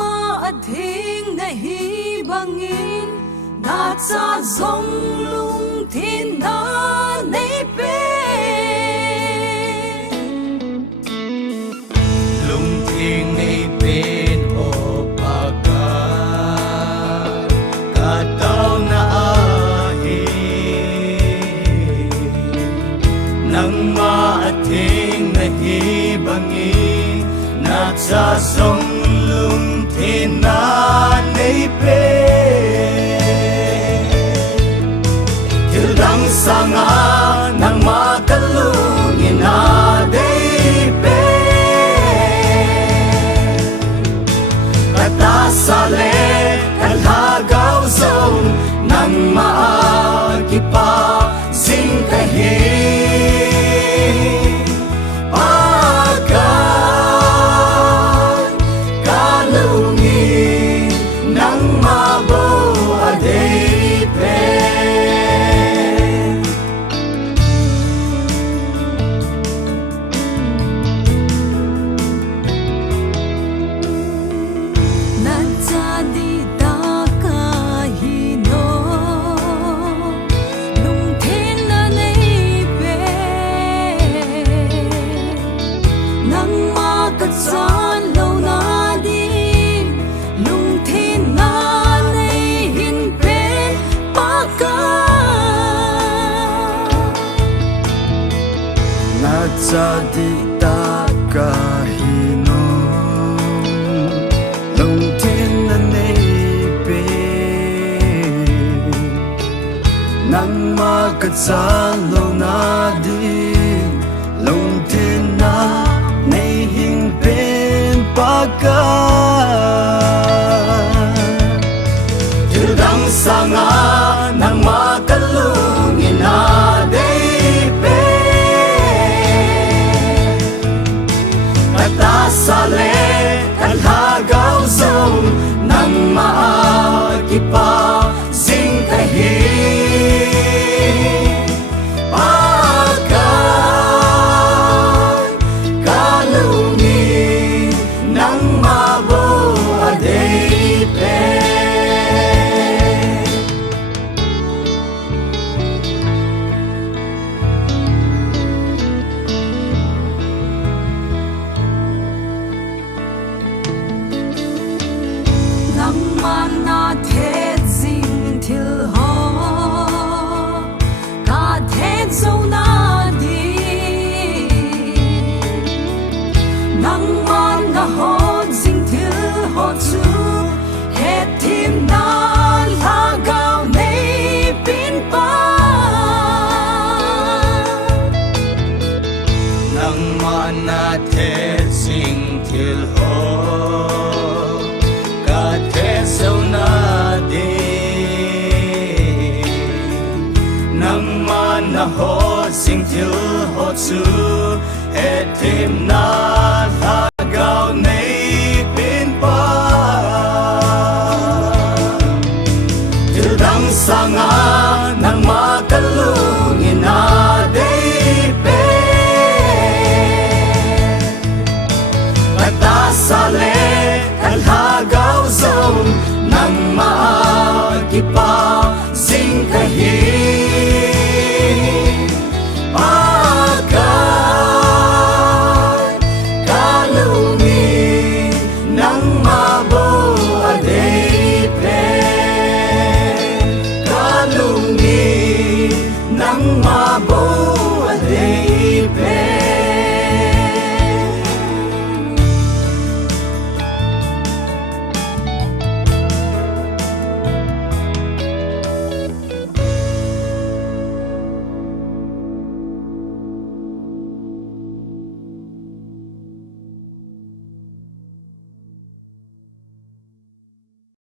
ma adhing na hi bangin na cha zong lung thin na nei pe lung thin nei pen o pa ka tao na hi nang ma adhing na hi bangin na cha zong lung thin na nei pe Dang sanga nang makalungin na day pe Katasale kalhagaw zong nang maagipa sing kahi Pagkat kalungin nang mabo a day pe Jadi tak kahino Long tin na neipe Nang makatsalo na din Long tin na neihing pen pagka Yudang sanga nang makalungin na Sale kalhagaw zong nang maagipa sing kahi Pagkat kalungin nang mabo a day pe man na the jing thil ho ka the zo na di nang man na ho jing thil ho chu he tim na la gao nei pin pa nang man na the jing thil ho so na de nang man na ho sing til ho chu et tim na la gao nei pin pa til dang sanga nang makalungin na day pe Katasale kalhagaw zong nang